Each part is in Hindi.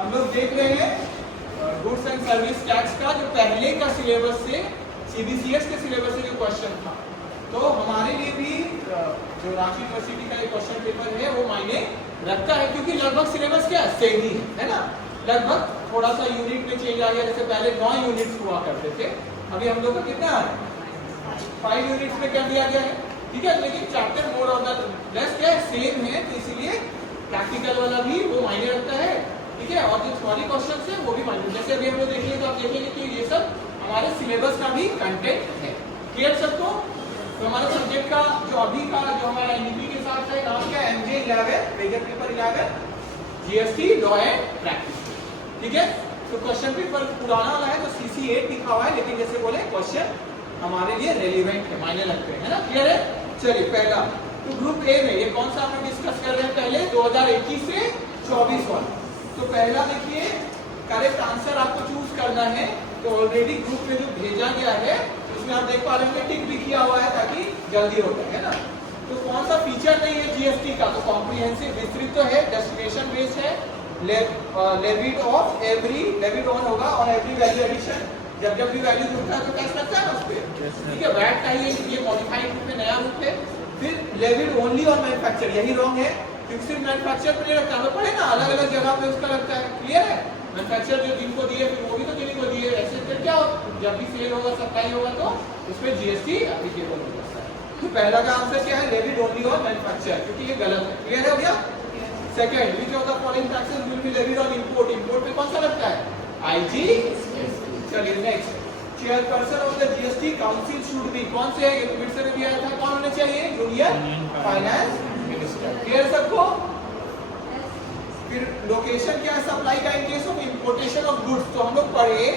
हम लोग देख रहे हैं गुड्स एंड सर्विस टैक्स का जो पहले का सिलेबस से सीबीसीएस के सिलेबस से जो क्वेश्चन था, तो हमारे लिए भी जो रांची यूनिवर्सिटी का ये क्वेश्चन पेपर है वो मायने रखता है, क्योंकि लगभग सिलेबस क्या सेम ही है ना। लगभग थोड़ा सा यूनिट में चेंज आ गया, जैसे पहले 9 यूनिट्स हुआ करते थे, अभी हम लोग का कितना है 5 यूनिट्स में कर दिया गया है, ठीक है। लेकिन चैप्टर मोर और लेस क्या है सेम है, तो इसलिए प्रैक्टिकल वाला भी वो मायने रखता है, ठीक है। और जो थ्योरी क्वेश्चन है वो भी मायने, जैसे अभी हम लोग देखेंगे तो आप देखेंगे कि ये सब हमारे सिलेबस का भी कंटेंट है। क्लियर सबको? तो हमारे सब्जेक्ट का जो अभी का जो हमारा एनईपी के साथ है नाम क्या है, MJ 11 major paper 11 GST law and practice, ठीक है। तो क्वेश्चन पेपर पुराना वाला है तो सीसी 8 लिखा हुआ है, लेकिन जैसे बोले क्वेश्चन हमारे लिए रेलिवेंट है, मायने लगते हैं, है ना। क्लियर है? चलिए पहला तो ग्रुप ए में ये कौन सा हम डिस्कस कर रहे हैं पहले 2021 से 24 वाला। तो पहला देखिए करेक्ट आंसर आपको चूज करना है, तो ऑलरेडी ग्रुप में जो भेजा गया है उसमें आप देख पा रहे हैं टिक भी किया हुआ है ताकि जल्दी हो जाए, है ना। तो कौन सा फीचर नहीं है जीएसटी का, तो कॉम्प्रिहेंसिव विस्तृत तो है, डेस्टिनेशन बेस्ड है, levied of every levied on होगा और एवरी वैल्यू एडिशन, जब भी वैल्यू जुड़ता है तो टैक्स लगता है उस पर, ठीक है। वैट का ये मॉडिफाइड रूप में नया रूप है। फिर लेविड ओनली और मैन्युफैक्चर, यही रॉन्ग है, क्योंकि सिर्फ मैन्युफैक्चर पे नहीं लगता, हमें पढ़े ना अलग अलग जगह पे उसका लगता है। क्लियर है? मैन्युफैक्चर जो जिनको दिए फिर वो भी तो जिनको दिए, ऐसे फिर क्या जब भी सेल होगा सप्लाई होगा तो उसमें जीएसटी एप्लीकेबल हो जाता है। तो पहला का आंसर क्या है, लेविड ओनली और मैन्युफैक्चर, क्योंकि ये गलत है। क्लियर है हो गया? Second, which of the following taxes will be levied on import, import पे कौन सा लगता है, आईजी। चलिए next, chairperson of the GST council should be, कौन से है फिर से भी आया था, कौन होने चाहिए, यूनियन फाइनेंस मिनिस्टर। क्लियर सबको? फिर लोकेशन क्या है सप्लाई का in case of importation of goods, तो हम लोग पढ़े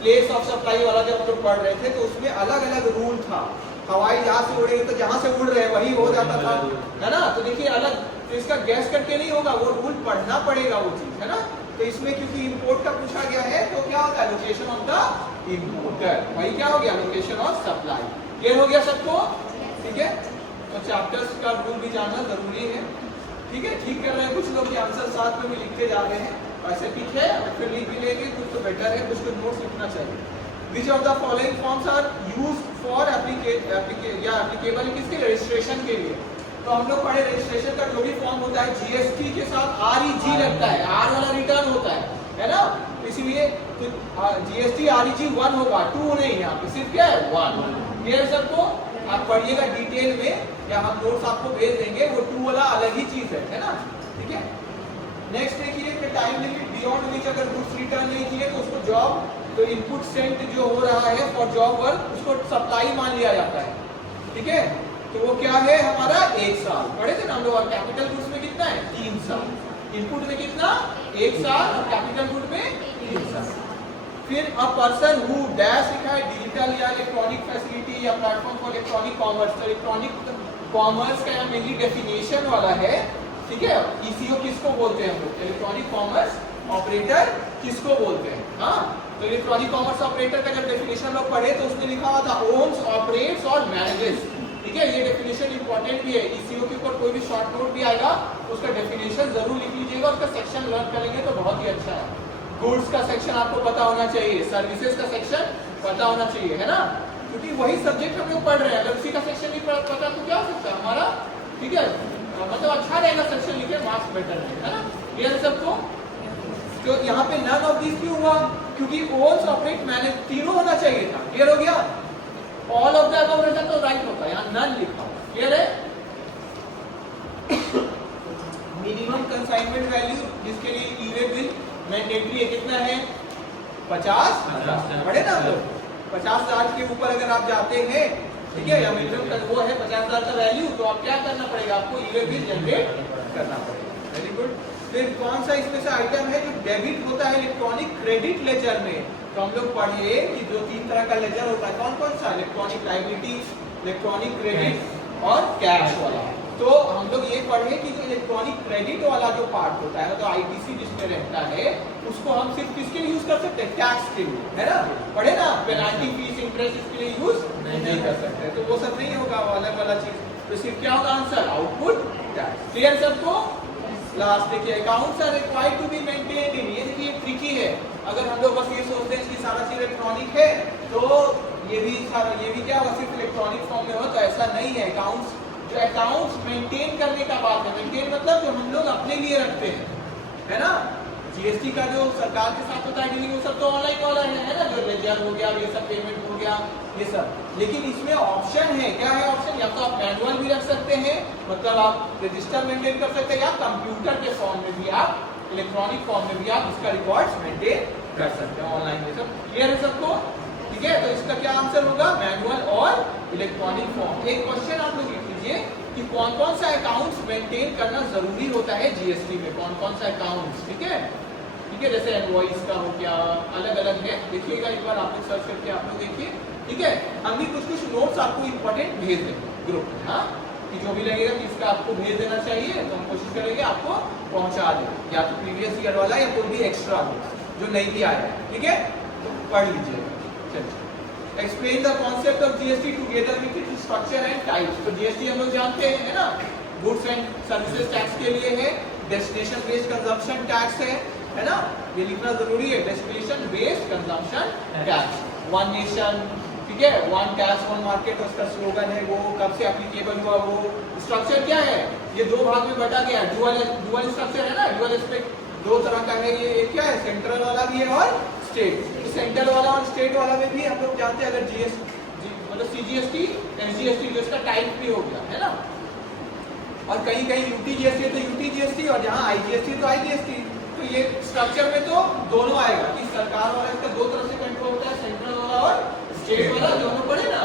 प्लेस ऑफ सप्लाई वाला जब हम लोग पढ़ रहे थे तो उसमें अलग अलग रूल था। हवाई जहाज से उड़ेंगे तो जहां से उड़ रहे हैं वही हो जाता था, है ना। तो देखिए अलग, तो इसका गैस करके नहीं होगा, वो रूल पढ़ना पड़ेगा वो चीज, है ना। तो इसमें क्योंकि इंपोर्ट का पूछा गया है तो क्या होता है, लोकेशन ऑफ द इंपोर्टर, वही क्या हो गया, लोकेशन ऑफ सप्लाई। क्लियर हो गया सबको? ठीक है। तो चैप्टर्स का रूल भी जानना जरूरी है, ठीक है। ठीक कर रहे हैं कुछ लोग, आंसर साथ में भी लिखते जा रहे हैं, ऐसे ठीक है, फिर लिख भी लेंगे कुछ तो बेटर है, कुछ तो नोट्स लिखना चाहिए। Which of the following forms are used for applicable किसके रजिस्ट्रेशन के लिए, तो हम लोग पढ़े रजिस्ट्रेशन का जो भी फॉर्म होता है जीएसटी के साथ REG लगता है, R वाला रिटर्न होता है ना। इसीलिए तो जीएसटी REG 1 होगा, 2 नहीं, यहाँ पे सिर्फ क्या है 1। क्लियर सबको? आप पढ़िएगा डिटेल में या हम नोट्स आपको भेज देंगे, वो 2 वाला अलग ही चीज है ना, ठीक है। नेक्स्ट देखिए कि टाइम लिमिट बियॉन्ड विच अगर गुड्स रिटर्न नहीं किए तो उसको जॉब, तो इनपुट सेंट जो हो रहा है फॉर जॉब वर्क उसको सप्लाई मान लिया जाता है, ठीक है। तो वो क्या है हमारा 1 साल, पढ़े थे ना हम लोग। कैपिटल गुड्स में कितना है 3 साल, इनपुट में कितना 1 साल और कैपिटल गुड में 3 साल। फिर अ पर्सन हु डैश लिखा है डिजिटल या इलेक्ट्रॉनिक फैसिलिटी या प्लेटफॉर्म फॉर इलेक्ट्रॉनिक कॉमर्स, तो इलेक्ट्रॉनिक कॉमर्स का यहाँ मेनली डेफिनेशन वाला है, ठीक है। ईसीओ किसको बोलते हैं हम लोग, इलेक्ट्रॉनिक कॉमर्स ऑपरेटर किसको बोलते हैं, हाँ। तो इलेक्ट्रॉनिक कॉमर्स ऑपरेटर का जब डेफिनेशन लोग पढ़े तो उसमें लिखा हुआ था ओन्स, ऑपरेट्स और मैनेजेस, ठीक है। ये डेफिनेशन इंपॉर्टेंट भी है, ईसीओ के ऊपर कोई भी शॉर्ट नोट भी आएगा उसका डेफिनेशन जरूर लिख लीजिएगा, उसका सेक्शन लर्न करेंगे तो बहुत ही अच्छा है। गुड्स का सेक्शन आपको पता होना चाहिए, सर्विसेज का सेक्शन पता होना चाहिए, है ना, क्योंकि वही सब्जेक्ट हम लोग पढ़ रहे हैं। अगर उसी का सेक्शन नहीं पता तो क्या हो सकता है हमारा, ठीक है, मतलब अच्छा रहेगा सेक्शन लिखे, मार्क्स बेटर रहेगा, है ना। क्लियर है सबको? तो यहाँ पे नन ऑफ दिस क्यों हुआ, क्योंकि ओन्स, ऑपरेट, मैनेज तीनों होना चाहिए था। क्लियर हो गया? ऑल ऑफ द अबव रहता तो राइट होता, यहाँ नन लिखा। क्लियर है? मिनिमम कंसाइनमेंट वैल्यू जिसके लिए ई-वे बिल मैंडेटरी है, कितना है 50,000, पढ़े ना हम लोग। 50,000 के ऊपर अगर आप जाते हैं, ठीक है, या मिनिमम वो है 50,000 का वैल्यू, तो आप क्या करना पड़ेगा, आपको ई-वे बिल जनरेट करना पड़ेगा। Very good. फिर कौन सा इसमें से आइटम है जो डेबिट होता है इलेक्ट्रॉनिक क्रेडिट लेजर में, तो हम लोग पढ़िए कि जो 3 तरह का लेजर होता है, कौन कौन सा, इलेक्ट्रॉनिक लायबिलिटी, इलेक्ट्रॉनिक क्रेडिट और कैश वाला। तो हम लोग ये पढ़े कि जो इलेक्ट्रॉनिक क्रेडिट वाला जो पार्ट होता है, तो आईटीसी जिसमें रहता है, उसको हम सिर्फ किसके लिए यूज कर सकते हैं, टैक्स के लिए, है ना, पढ़े ना, पेनाल्टी, फीस, इंटरेस्ट इसके लिए यूज नहीं कर सकते, तो वो सब नहीं होगा, वो अलग वाला चीज। तो सिर्फ क्या होगा आंसर, आउटपुट टैक्स। क्लियर सबको? लास्ट देखिए, accounts are required to be maintained in, ये है। अगर हम लोग बस ये सोचते हैं कि सारा चीज इलेक्ट्रॉनिक है तो ये भी क्या होगा, सिर्फ इलेक्ट्रॉनिक फॉर्म में हो, तो ऐसा नहीं है। अकाउंट्स मेंटेन करने का बात है। मेंटेन मतलब जो हम लोग अपने लिए रखते हैं, है ना। जीएसटी का जो सरकार के साथ होता है डीलिंग, वो सब तो ऑनलाइन वाला है ना, जो लेजर हो गया, ये सब पेमेंट हो गया, ये सब। लेकिन इसमें ऑप्शन है, क्या है ऑप्शन, या तो आप मैनुअल भी रख सकते हैं, मतलब आप रजिस्टर मेंटेन कर सकते हैं, या कंप्यूटर के फॉर्म में भी आप, इलेक्ट्रॉनिक फॉर्म में भी आप इसका रिकॉर्ड्स मेंटेन कर सकते हैं ऑनलाइन। ये सब क्लियर है सबको, ठीक है। तो इसका क्या आंसर होगा, मैनुअल और इलेक्ट्रॉनिक फॉर्म। एक क्वेश्चन आप लोग लिख लीजिए कि कौन कौन सा अकाउंट्स मेंटेन करना जरूरी होता है जीएसटी में, कौन कौन सा अकाउंट्स, ठीक है। जैसे इनवॉइस का हो गया, अलग अलग है, देखिएगा एक बार आप लोग सर्च करके आप लोग देखिए, ठीक है। हम भी कुछ नोट्स आपको इंपॉर्टेंट भेज देंगे ग्रुप में, हाँ, कि जो भी लगेगा कि इसका आपको भेज देना चाहिए तो हम कोशिश करेंगे आपको पहुंचा दें, या तो प्रीवियस ईयर वाला या कोई भी एक्स्ट्रा हो जो नहीं भी आया, ठीक है, तो पढ़ लीजिएगा। चलिए, explain the concept of GST together with its structure and types. तो जीएसटी हम लोग जानते हैं, है ना, गुड्स एंड सर्विसेज टैक्स के लिए है, डेस्टिनेशन बेस्ड कंजम्पशन टैक्स है ना, ये लिखना जरूरी है, destination based consumption tax, one nation, ठीक है, वन टैक्स वन मार्केट उसका स्लोगन है, वो कब से एप्लीकेबल हुआ, वो स्ट्रक्चर क्या है, ये दो भाग में बटा गया है, डुअल स्ट्रक्चर है ना, डुअल एस्पेक्ट दो तरह का है, ये क्या है, सेंट्रल वाला भी है और स्टेट। तो सेंट्रल वाला और स्टेट वाला में भी हम लोग जानते हैं, अगर जीएसटी मतलब सीजीएसटी एसजीएसटी जो इसका टाइप भी हो गया, है ना, और कहीं कहीं यूटीजीएसटी तो यूटीजीएसटी, और जहाँ आईजीएसटी तो आईजीएसटी। तो ये स्ट्रक्चर में तो दोनों आएगा कि सरकार वाला इसका दो तरफ से कंट्रोल होता है, सेंट्रल वाला और स्टेट वाला, दोनों पड़े ना,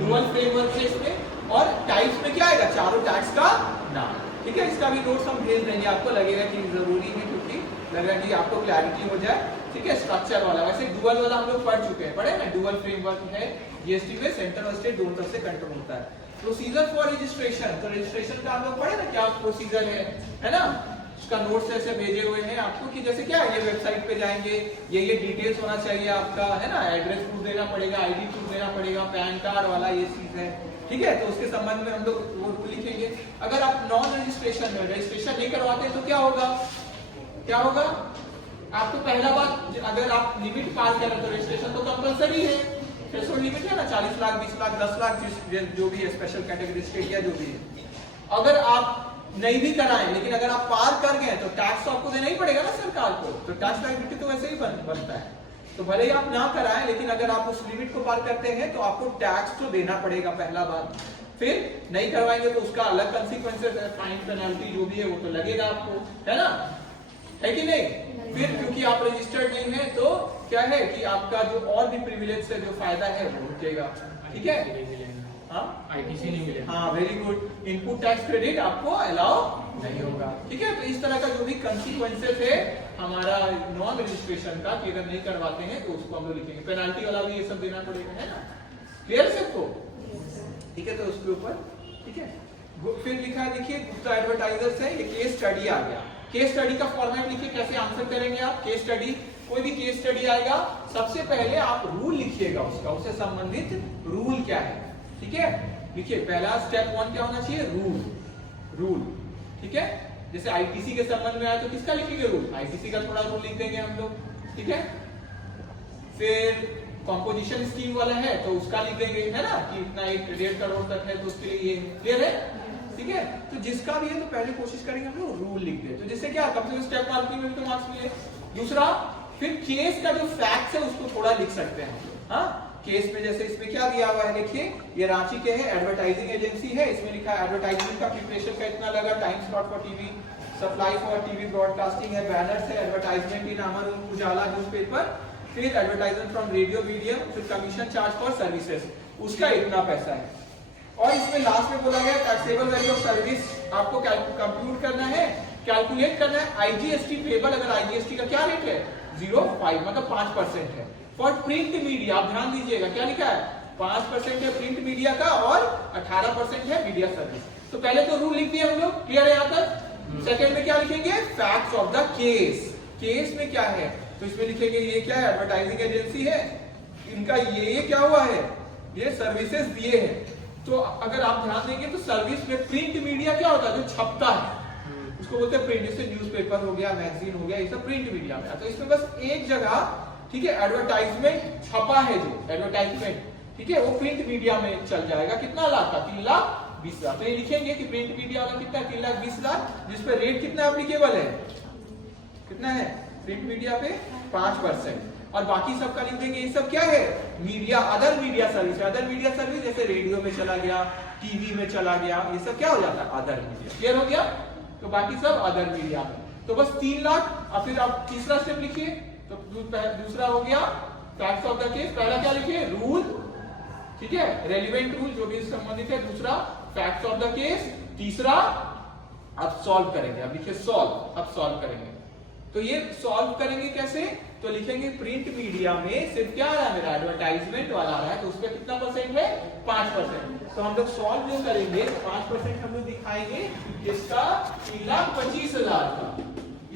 डुअल फ्रेमवर्क है इसमें। और टाइप्स में क्या आएगा, चारों टैक्स का नाम, ठीक है। इसका भी नोट्स हम भेज देंगे, आपको लगेगा कि जरूरी है, क्योंकि लग रहा है कि आपको क्लैरिटी हो जाए, ठीक है। स्ट्रक्चर वाला, वैसे डुअल वाला हम लोग पढ़ चुके हैं, पढ़े ना, डुअल फ्रेमवर्क है जीएसटी में, सेंट्रल और स्टेट दोनों तरफ से कंट्रोल होता है। प्रोसीजर फॉर रजिस्ट्रेशन, तो रजिस्ट्रेशन का हम लोग पढ़े ना क्या प्रोसीजर है ना, उसका नोट्स ऐसे भेजे हुए हैं आपको कि जैसे क्या ये वेबसाइट पे जाएंगे, ये डिटेल्स होना चाहिए आपका, है ना, एड्रेस प्रूफ देना पड़ेगा, आईडी प्रूफ देना पड़ेगा, पैन कार्ड वाला ये चीज है, ठीक है। तो उसके संबंध में हम लोग वो लिखेंगे। अगर आप नॉन रजिस्ट्रेशन में रजिस्ट्रेशन नहीं करवाते तो क्या होगा, आपको पहला बात, अगर आप लिमिट पार कर रहे तो रजिस्ट्रेशन तो कंपलसरी है, थ्रेशोल्ड लिमिट है ना, 40 लाख 20 लाख 10 लाख जो भी है, स्पेशल कैटेगरी स्टेट या जो भी है। अगर आप नहीं भी कराएं, लेकिन अगर आप पार कर गए तो टैक्स तो आपको देना ही पड़ेगा ना सरकार को, तो टैक्स लायबिलिटी तो वैसे ही बनता है। तो भले ही आप ना कराएं, लेकिन अगर आप उस लिमिट को पार करते हैं तो आपको टैक्स तो देना पड़ेगा पहला बात। फिर नहीं करवाएंगे तो उसका अलग कंसीक्वेंसेस है, फाइन पेनल्टी जो भी है वो तो लगेगा आपको, है ना, है कि नहीं। फिर क्योंकि आप रजिस्टर्ड नहीं है तो क्या है कि आपका जो और भी प्रिविलेज से जो फायदा है वो रुकेगा, ठीक है। आईटीसी नहीं मिलेगा, हाँ, very good. Input tax credit आपको अलाउ नहीं होगा, ठीक है। तो इस तरह का जो भी कंसीक्वेंसेस है हमारा नॉन रजिस्ट्रेशन का, कि अगर नहीं करवाते हैं तो उसको हम लोग लिखेंगे, पेनल्टी वाला भी ये सब देना पड़ेगा, है ना, क्लियर सबको, ठीक है। तो उसके ऊपर, ठीक है। फिर लिखा है, देखिए गुप्ता एडवर्टाइजर्स है, ये केस स्टडी आ गया। केस स्टडी का फॉर्मेट लिखिए, कैसे आंसर करेंगे आप केस स्टडी, कोई भी केस स्टडी आएगा, सबसे पहले आप रूल लिखिएगा उसका, उससे संबंधित रूल क्या है, ठीक है। देखिए पहला स्टेप 1 क्या होना चाहिए, रूल, ठीक है। जैसे आईटीसी के संबंध में आया तो किसका लिखेंगे, रूल, आईटीसी का थोड़ा रूल लिख देंगे हम लोग, ठीक है। फिर कॉम्पोजिशन स्कीम वाला है तो उसका लिख देंगे, है ना, कि इतना 1.5 करोड़ तक है तो उसके लिए ये क्लियर है, ठीक है। तो जिसका भी है तो पहले कोशिश करेंगे हम लोग रूल लिख दे, तो जिससे क्या कम से कम स्टेप मार्किंग में भी तो मार्क्स मिले। दूसरा, फिर केस का जो फैक्ट्स है उसको थोड़ा लिख सकते हैं, हाँ। केस में जैसे इसमें क्या दिया हुआ है, देखिए ये रांची के है, एडवर्टाइजिंग एजेंसी है, इसमें लिखा है एडवर्टाइजिंग का प्रिपरेशन का इतना लगा, time slot for TV, supply for TV broadcasting है, बैनर्स है, एडवर्टाइजमेंट इन अमर उजाला न्यूज़पेपर, फिर एडवर्टाइजमेंट फ्रॉम रेडियो मीडियम, फिर कमीशन चार्ज फॉर सर्विसेज, उसका इतना पैसा है। और इसमें लास्ट में बोला गया टैक्सेबल वैल्यू ऑफ सर्विस आपको कंप्यूट करना है, कैलकुलेट करना है। आईजीएसटी पेबल, अगर आईजीएसटी का क्या रेट है 0.5 मतलब 5% है। फॉर प्रिंट मीडिया, आप ध्यान दीजिएगा क्या लिखा है, 5% है प्रिंट मीडिया का और 18% है मीडिया सर्विस। तो पहले तो रूल लिख दिए हम लोग, क्लियर है यहाँ तक। सेकंड में क्या लिखेंगे, facts of the case, case में क्या है तो इसमें लिखेंगे ये क्या है, एडवर्टाइजिंग एजेंसी है, इनका ये क्या हुआ है, ये सर्विसेज दिए हैं। तो अगर आप ध्यान देंगे तो सर्विस में प्रिंट मीडिया क्या होता है, जो छपता है, उसको बोलते हैं प्रिंट। जैसे न्यूज़पेपर हो गया, मैगजीन हो गया, ये सब प्रिंट मीडिया में। तो इसमें बस एक जगह, ठीक है, एडवर्टाइजमेंट छपा है, जो एडवर्टाइजमेंट, ठीक है, वो प्रिंट मीडिया में चल जाएगा। कितना लाख का? 3,20,000। तो ये लिखेंगे कि प्रिंट मीडिया वाला कितना? 3,20,000, जिसपे रेट कितना एप्लीकेबल है? कितना है प्रिंट मीडिया पे? 5%। और बाकी सब का लिख देंगे। ये सब क्या है? Media, other media service. Other media service जैसे रेडियो में चला गया, टीवी में चला गया, ये सब क्या हो जाता है? Other media. क्लियर हो गया? तो बाकी सब अदर मीडिया में। तो बस 3 लाख। और फिर आप तीसरा स्टेप लिखिए। तो दूसरा हो गया फैक्ट्स ऑफ द केस। पहला क्या लिखिए? रूल, ठीक है, रेलिवेंट रूल जो भी संबंधित है। दूसरा फैक्ट्स ऑफ द केस। तीसरा अब सॉल्व करेंगे। अब लिखिए सॉल्व। अब सॉल्व करेंगे। तो ये सॉल्व करेंगे कैसे? तो लिखेंगे प्रिंट मीडिया में सिर्फ क्या आ रहा है? मेरा एडवर्टाइजमेंट वाला आ रहा है, तो उसपे कितना परसेंट है? 5%। तो हम लोग सॉल्व जो करेंगे तो 5% हम लोग दिखाएंगे किसका? 3,25,000 का।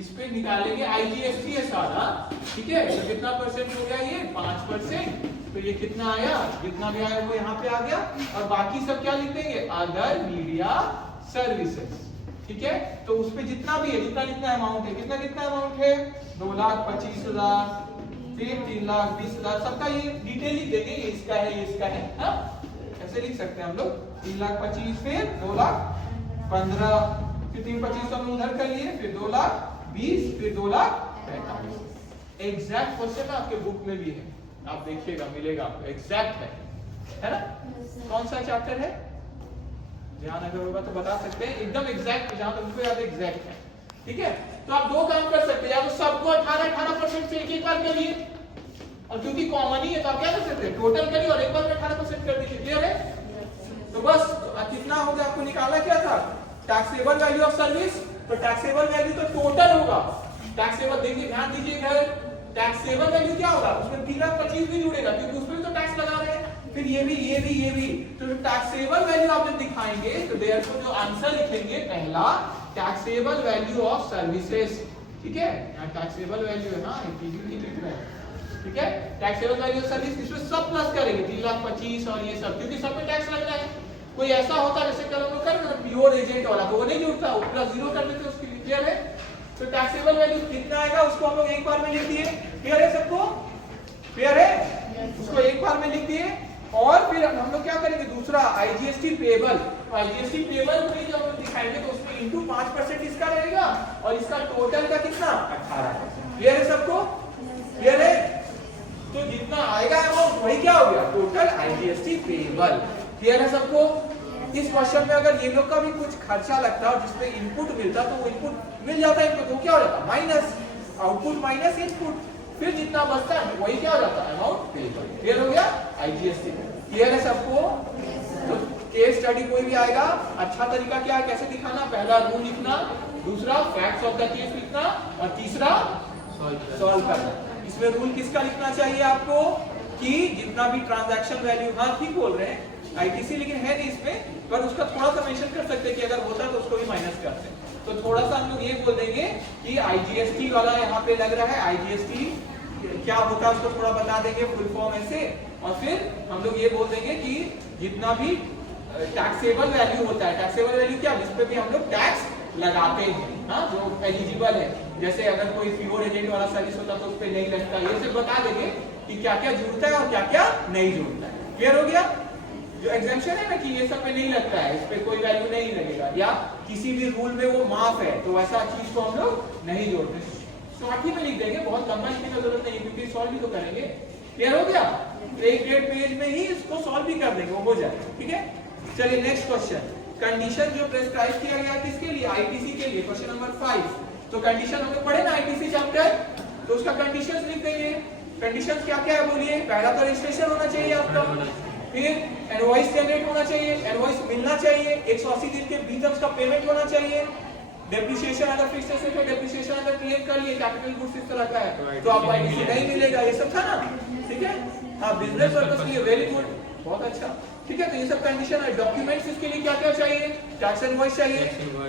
इस पे निकालेंगे IGST है सारा, ठीक है। तो कितना परसेंट हो गया? ये 5%। तो ये कितना आया? जितना भी आया वो यहाँ पे आ गया। और बाकी सब क्या लिख देंगे? अदर मीडिया सर्विसेज, ठीक है। तो उसपे जितना भी है, जितना अमाउंट है, कितना अमाउंट है? 2,25,000, फिर 3,20,000, सबका ये डिटेल लिख देंगे। ये इसका है, ये इसका है, हाँ? ऐसे लिख सकते हैं हम लोग। 3,25,000, फिर 2,15,000, फिर 3,25,000 हम उधर कर लिए, फिर 2,20,000, फिर 2,45,000। एग्जैक्ट क्वेश्चन आपके बुक में भी है, आप देखिएगा, मिलेगा आपको। एग्जैक्ट है ना? कौन सा चैप्टर है? ध्यान अगर होगा तो बता सकते हैं। एकदम एग्जैक्ट, जहां तक मुझको याद है एग्जैक्ट है, ठीक है। तो आप दो काम कर सकते हैं, या तो सबको 18% से एक बार करिए, और क्योंकि कॉमन ही है तो आप क्या कर सकते हैं? टोटल करिए और एक बार में 18% कर दीजिए। क्लियर है? तो बस कितना हो गया? आपको निकालना क्या था? Taxable value of service. तो टैक्सेबल वैल्यू तो टोटल होगा। टैक्सेबल, देखिए ध्यान दीजिए घर, टैक्सेबल वैल्यू क्या होगा? उसमें 3,25,000 भी जुड़ेगा, क्योंकि उसमें तो टैक्स लगा रहे हैं। फिर ये भी। तो टैक्सेबल वैल्यू आप जब दिखाएंगे तो देयरफॉर जो आंसर लिखेंगे पहला, टैक्सेबल वैल्यू ऑफ सर्विसेज, ठीक है। यहाँ टैक्सेबल वैल्यू है ना, लिख रहे हैं, ठीक है। टैक्सेबल वैल्यू ऑफ सर्विस, इसमें सब प्लस करेंगे 3,25,000 और ये सब, क्योंकि सब पे टैक्स लगना है। कोई ऐसा होता है जैसे कल हम लोग कर रहे हैं प्योर एजेंट वाला, तो वो नहीं जुड़ता, वो प्लस 0 कर देते उसके लिए। क्लियर है? तो टैक्सेबल वैल्यू कितना आएगा उसको हम लोग एक बार में लिख दिए। क्लियर है सबको? क्लियर है? उसको एक बार में लिख दिए। और फिर हम लोग क्या करेंगे? दूसरा IGST पेबल। तो IGST पेबल में जब हम दिखाएंगे तो उसमें इंटू 5% इसका रहेगा, और इसका टोटल का कितना? 18%। क्लियर है सबको? क्लियर है? तो जितना आएगा अमाउंट वही क्या हो गया? Total IGST payable. क्लियर है सबको? इस क्वेश्चन में अगर ये लोग का भी कुछ खर्चा लगता है और जिसपे इनपुट मिलता तो वो इनपुट मिल जाता है, तो क्या हो जाता? माइनस आउटपुट माइनस इनपुट, फिर जितना बचता है वही क्या हो जाता है? Amount payable. क्लियर हो गया? IGST। क्लियर है सबको? तो केस स्टडी कोई भी आएगा, अच्छा तरीका क्या है कैसे दिखाना? पहला रूल लिखना, दूसरा फैक्ट्स ऑफ द केस लिखना, और तीसरा सॉल्व करना। इसमें रूल किसका लिखना चाहिए आपको? कि जितना भी ट्रांजैक्शन वैल्यू, हाँ ठीक बोल रहे हैं, ITC लेकिन है नहीं इसमें, पर उसका थोड़ा सा मेंशन कर सकते हैं कि अगर होता तो उसको भी माइनस करते हैं। तो थोड़ा सा हम लोग ये बोल देंगे कि IGST वाला यहाँ पे लग रहा है, IGST क्या होता है उसको थोड़ा बता देंगे फुल फॉर्म ऐसे, और फिर हम लोग ये बोल देंगे कि जितना भी टैक्सेबल वैल्यू होता है, टैक्सेबल वैल्यू क्या? जिस पे भी हम लोग टैक्स लगाते हैं, हाँ, जो एलिजिबल है। जैसे अगर कोई प्योर एजेंट वाला सर्विस होता तो उस पर नहीं लगता, ये सिर्फ बता देंगे कि क्या क्या जुड़ता है और क्या क्या नहीं जुड़ता है। क्लियर हो गया? जो एग्जेम्पशन है ना कि ये सब पे नहीं लगता है, इस पे कोई वैल्यू नहीं लगेगा, या किसी भी रूल में वो माफ है, तो वैसा चीज को हम लोग नहीं जोड़ते। शॉर्ट ही में लिख देंगे, बहुत लंबा लिखने की जरूरत नहीं है, क्योंकि सॉल्व भी तो करेंगे। क्लियर हो गया? एक 1.5 पेज में ही इसको सॉल्व भी कर देंगे, वो हो जाएगा, ठीक है। चलिए नेक्स्ट क्वेश्चन। कंडीशन जो प्रेस्क्राइब किया गया किसके लिए? ITC के लिए। Question number 5। तो कंडीशन हम लोग पढ़े ना ITC चैप्टर, तो उसका कंडीशंस लिख देंगे। कंडीशंस क्या क्या है बोलिए? पहला तो रजिस्ट्रेशन होना चाहिए आपका, फिर इनवॉइस जनरेट होना चाहिए, इनवॉइस मिलना चाहिए, 180 दिन के भीतर उसका पेमेंट होना चाहिए, डेप्रिसिएशन अगर फिक्स्ड एसेट है, डेप्रिसिएशन अगर क्लियर कर लिए, कैपिटल गुड्स इस तरह का है तो आपको ITC नहीं मिलेगा, ये सब था ना, ठीक है। हाँ, बिजनेस पर्पस के लिए वेरी गुड, बहुत अच्छा, ठीक है। तो ये सब कंडीशन है। डॉक्यूमेंट्स इसके लिए क्या क्या चाहिए? टैक्स इनवॉइस चाहिए,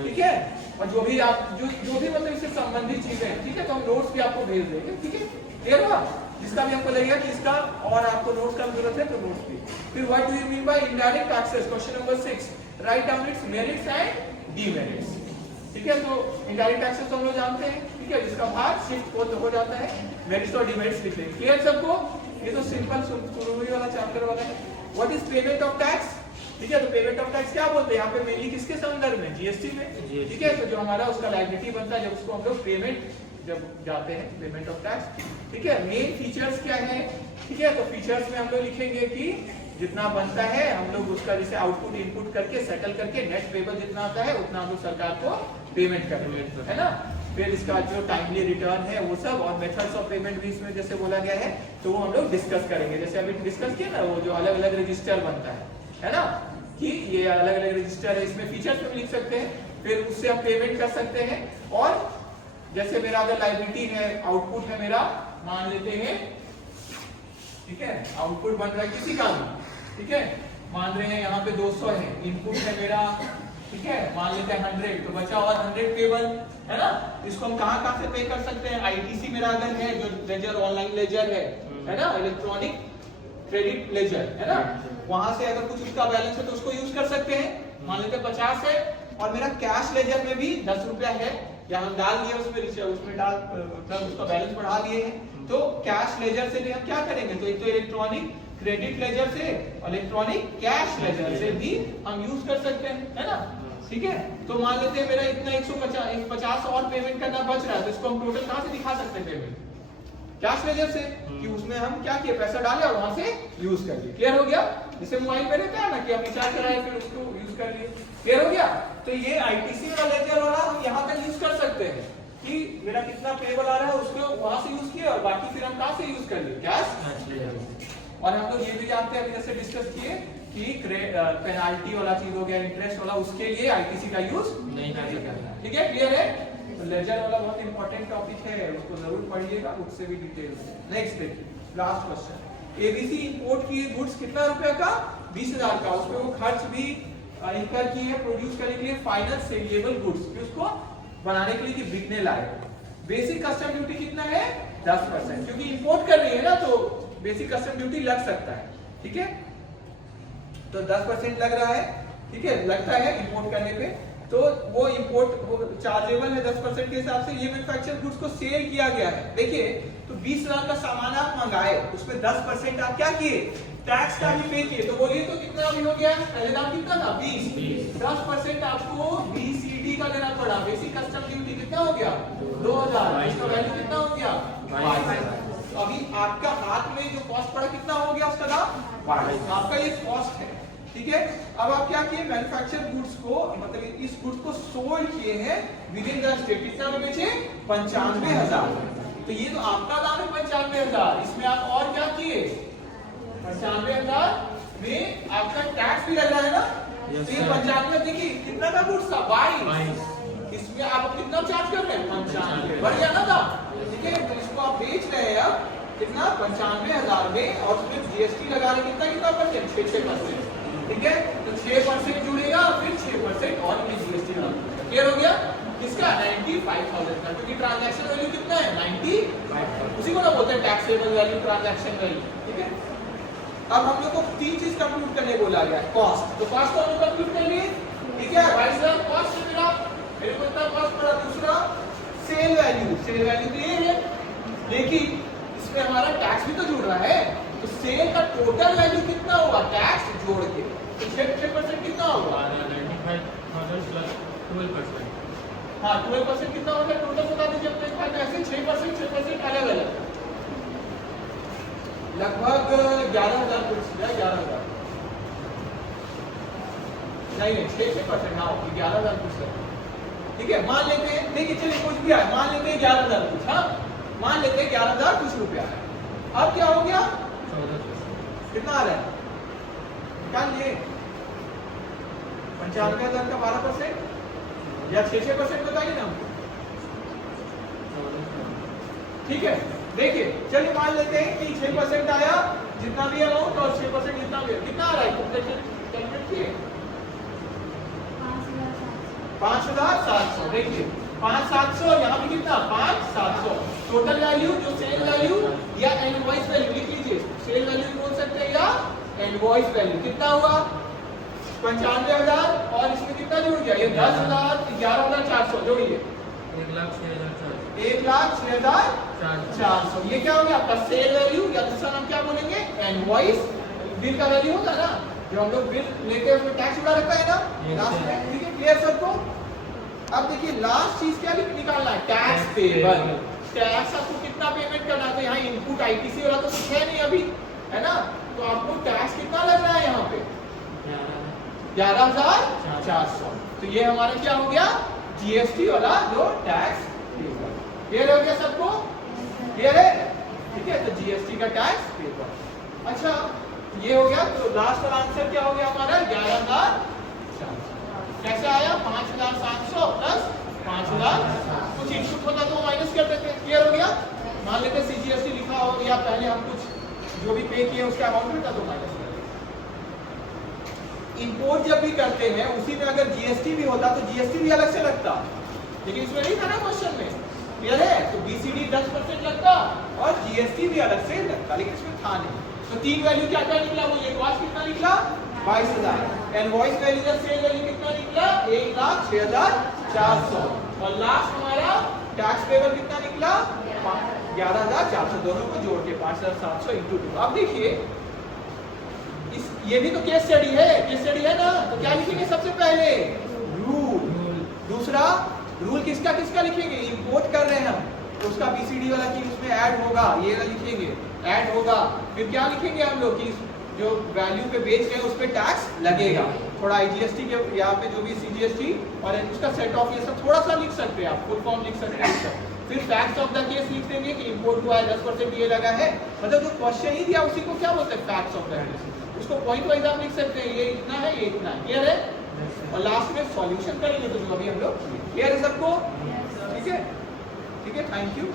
ठीक है, और जो भी आप जो भी मतलब इससे संबंधित चीजें, ठीक है। तो हम नोट्स भी आपको भेज देंगे, ठीक है। क्लियर हुआ? जिसका भी आपको लगेगा कि इसका और आपको नोट्स का जरूरत है तो नोट्स भी। फिर what do you mean by indirect taxes? Question number 6। Write down it's merits and demerits. ठीक है, तो इनडायरेक्ट टैक्सेस तो हम लोग जानते हैं, ठीक है, जिसका भाग शिफ्ट हो जाता है, मेरिट्स और डिमेरिट्स लिख लेंगे। क्लियर सबको? ये तो सिंपल शुरू वाला चैप्टर वाला है। What is payment of tax? ठीक है, तो पेमेंट ऑफ टैक्स क्या बोलते हैं यहाँ पे मेनली किसके संदर्भ में? जीएसटी में। ठीक है, तो जो हमारा उसका लायबिलिटी बनता है जब उसको हम लोग पेमेंट जब जाते हैं, पेमेंट ऑफ टैक्स। ठीक है, मेन फीचर्स क्या है? ठीक है, तो फीचर्स में हम लोग लिखेंगे कि जितना बनता है हम लोग उसका जैसे आउटपुट इनपुट करके सेटल करके नेट पेबल जितना आता है उतना हम लोग सरकार को पेमेंट करेंगे, है ना। फिर इसका जो टाइमली रिटर्न है वो सब, और मेथड्स ऑफ पेमेंट भी इसमें जैसे बोला गया है तो वो हम लोग डिस्कस करेंगे। जैसे अभी डिस्कस किया ना, वो जो अलग अलग रजिस्टर बनता है ना, कि ये अलग अलग रजिस्टर है, इसमें फीचर्स में लिख सकते हैं, फिर उससे हम पेमेंट कर सकते हैं। और जैसे मेरा अगर लायबिलिटी है, आउटपुट है मेरा, मान लेते हैं, ठीक है, आउटपुट बन रहा है किसी का भी, ठीक है, मान रहे हैं यहाँ पे 200 है, इनपुट है मेरा, ठीक है, मान लेते हैं 100, तो बचा और 100 पेबल, है ना। इसको हम कहाँ से पे कर सकते हैं? आईटीसी मेरा अगर है, जो लेजर ऑनलाइन लेजर है ना, इलेक्ट्रॉनिक क्रेडिट लेजर, है ना, वहां से अगर कुछ उसका बैलेंस है तो उसको यूज कर सकते हैं। मान लेते हैं 50 है, और मेरा कैश लेजर में भी 10 रुपया है, या हम डाल दिए उसमें डाल उसका बैलेंस बढ़ा दिए हैं, तो कैश लेजर से भी हम क्या करेंगे? तो एक तो इलेक्ट्रॉनिक क्रेडिट लेजर से, इलेक्ट्रॉनिक कैश लेजर से भी हम यूज कर सकते हैं, है ना। ठीक है, तो मान लेते हैं मेरा इतना 150 और पेमेंट करना बच रहा है, तो इसको हम टोटल कहां से दिखा सकते हैं? पेमेंट कैश लेजर से, कि उसमें हम क्या किए? पैसा डाले और वहां से यूज कर लिए। क्लियर हो गया? जैसे मोबाइल पे रहता है ना कि हम रिचार्ज कराए फिर उसको यूज कर लिए। क्लियर हो गया? तो ये आईटीसी वाला लेजर वाला हम यहाँ तक यूज कर सकते हैं कि मेरा कितना पेबल आ रहा है उसको वहां से यूज किए, और बाकी फिर हम कहां से यूज कर लिए? कैश। और हम लोग ये भी जानते हैं, अभी जैसे डिस्कस किए कि पेनाल्टी वाला चीज हो गया, इंटरेस्ट वाला, उसके लिए आईटीसी का यूज नहीं करना। ठीक है, क्लियर है? तो लेजर वाला बहुत इंपॉर्टेंट टॉपिक है, उसको जरूर पढ़िएगा, उससे भी डिटेल से। नेक्स्ट देखिए, लास्ट क्वेश्चन, एबीसी इंपोर्ट किए गुड्स कितना रुपए का? 20,000 का। उसमें वो खर्च भी इंकर किए हैं प्रोड्यूस करने के लिए फाइनल सेलिएबल गुड्स, कि उसको बनाने के लिए कि बिकने लायक। बेसिक कस्टम ड्यूटी कितना है? 10%, क्योंकि इंपोर्ट कर रही है ना, तो बेसिक कस्टम ड्यूटी लग सकता है। ठीक है, तो 10% लग रहा है, ठीक है, लगता है इंपोर्ट करने पे, तो वो इंपोर्ट चार्जेबल है 10% के हिसाब से। ये मैन्युफैक्चर गुड्स को सेल किया गया है। देखिए, तो 20,000 का सामान आप मंगाए, उसमें 10% आप क्या किए? टैक्स का भी पे किए, तो बोलिए तो कितना भी हो गया? पहले दाम कितना था? 20। 10% आपको बीसीडी का देना पड़ा। बेसिक कस्टम ड्यूटी कितना हो गया? 2,000। इसका वैल्यू कितना हो गया? 22। अभी आपका हाथ में जो कॉस्ट पड़ा कितना हो गया उसका दाम? 22। आपका ये कॉस्ट है। ठीक है, अब आप क्या किए? मैन्युफैक्चर गुड्स को, मतलब इस गुड्स को सोल्ड किए हैं विद इन द स्टेट। कितना में बेचे? 95,000। तो ये तो आपका दाम है 95,000, इसमें आप और क्या किए? 95,000 में आपका टैक्स भी लग रहा है ना, तो ये 95 देखिए कितना का गुड्स था? 22। इसमें आप कितना चार्ज कर रहे हैं? 95। बढ़ गया ना था? ठीक है, तो इसको आप बेच रहे हैं अब कितना? 95,000 में, और उसमें जीएसटी लगा रहे कितना परसेंट? 6%। ठीक है, तो 6% जुड़ेगा, फिर 6% और जीएसटी लगा। क्लियर हो गया? किसका? 95,000 का, क्योंकि ट्रांजैक्शन वैल्यू कितना है? 95। उसी को ना बोलते हैं टैक्सेबल वैल्यू, ट्रांजैक्शन वैल्यू। ठीक है, अब हम लोग को 3 चीज कंप्यूट करने बोला गया। कॉस्ट, तो कॉस्ट को हम लोग कंप्यूट कर लिए। ठीक है, 22,000 कॉस्ट है मेरे को इतना कॉस्ट पड़ा। दूसरा सेल वैल्यू, सेल वैल्यू तो ये है, लेकिन इसमें हमारा टैक्स भी तो जुड़ रहा है, तो सेल का टोटल वैल्यू कितना होगा? टैक्स जोड़ के, तो 6% कितना होगा? 95,000 प्लस 12%। हाँ, 12% कितना होगा? टोटल बता दीजिए अपने पास। ऐसे 6% अलग अलग, लगभग 11,000 कुछ, 11,000 नहीं 6%। हाँ, 11,000 कुछ। ठीक है, मान लेते हैं, देखिए चलिए कुछ भी आए, मान लेते हैं 11,000 कुछ। हाँ, मान लेते हैं 11,000 कुछ रुपया है। अब क्या हो गया? 14%। कितना आ रहा है? निकाल लिए 95,000 का 12% या 6% बताइए ना। ठीक है, देखिए चलिए मान लेते हैं कि 6% आया जितना भी अमाउंट, और 6% जितना भी, कितना आ रहा है? कैलकुलेट किए 5,700। देखिए 5,700, यहाँ भी कितना? 5,700। टोटल वैल्यू जो सेल वैल्यू या इनवॉइस वैल्यू लिख लीजिए। सेल वैल्यू बोल सकते हैं या इनवॉइस वैल्यू। कितना हुआ? 95,000 और इसमें कितना जुड़ गया, ये 10,000, 11,400 जोड़िए, 1,06,400। ये क्या हो गया आपका सेल वैल्यू, या दूसरा नाम क्या बोलेंगे, इनवॉइस। बिल का वैल्यू होता है ना, जो हम लोग बिल लेके उसमें टैक्स उड़ा रखा है ना लास्ट में, ठीक है, क्लियर सबको। अब देखिए लास्ट चीज क्या निकालना है, टैक्स पेबल। टैक्स आपको कितना पेमेंट करना है, तो यहाँ इनपुट आईटीसी वाला तो कुछ है नहीं अभी, है ना, तो आपको टैक्स कितना लग रहा है यहाँ पे 11,400। तो ये हमारा क्या हो गया, जीएसटी वाला जो टैक्स पेबल। क्लियर हो गया सबको, क्लियर है, ठीक है। तो जीएसटी का टैक्स पेबल, अच्छा ये हो गया। तो लास्ट वाला आंसर क्या हो गया हमारा 11,400। कैसे आया, 5,700 प्लस 5,000, कुछ इनपुट होता तो माइनस कर देते। क्लियर हो गया, मान लेते सीजीएसटी लिखा हो या पहले हम कुछ जो भी पे किए उसका अमाउंट रहता तो माइनस कर देते। इंपोर्ट जब भी करते हैं उसी में अगर जीएसटी भी होता तो जीएसटी भी अलग से लगता, लेकिन इसमें नहीं था ना क्वेश्चन में, क्लियर है। तो बीसीडी 10% लगता और जीएसटी भी अलग से लगता, लेकिन इसमें था नहीं। तो तीन वैल्यू क्या क्या निकला, वो ये कॉस्ट कितना निकला 22,000, इनवॉइस वैल्यू या सेल वैल्यू कितना निकला 1,06,400, और लास्ट हमारा टैक्स पेबल कितना निकला 11,400, दोनों को जोड़ के 5,700 इंटू 2। अब देखिए ये भी तो केस स्टडी है ना, तो क्या लिखेंगे सबसे पहले रूल, दूसरा रूल किसका किसका लिखेंगे, इंपोर्ट कर रहे हैं हम तो उसका बीसीडी वाला की उसमें ऐड होगा, ये वाला लिखेंगे ऐड होगा। फिर क्या लिखेंगे हम लोग कि जो वैल्यू पे बेच रहे हैं उस पे टैक्स लगेगा, थोड़ा आईजीएसटी के यहाँ पे जो भी सीजीएसटी और उसका सेट ऑफ, ये सब थोड़ा सा लिख सकते हैं आप, फुल फॉर्म लिख सकते हैं। फिर फैक्ट्स ऑफ द केस लिख देंगे कि इंपोर्ट हुआ है 10% ये लगा है, मतलब जो क्वेश्चन ही दिया उसी को क्या बोलते हैं फैक्ट्स ऑफ द केस, उसको पॉइंट वाइज आप लिख सकते हैं, ये इतना है ये इतना है, क्लियर है। और लास्ट में सॉल्यूशन करेंगे तो जो अभी हम लोग, क्लियर है सबको, ठीक है, थैंक यू।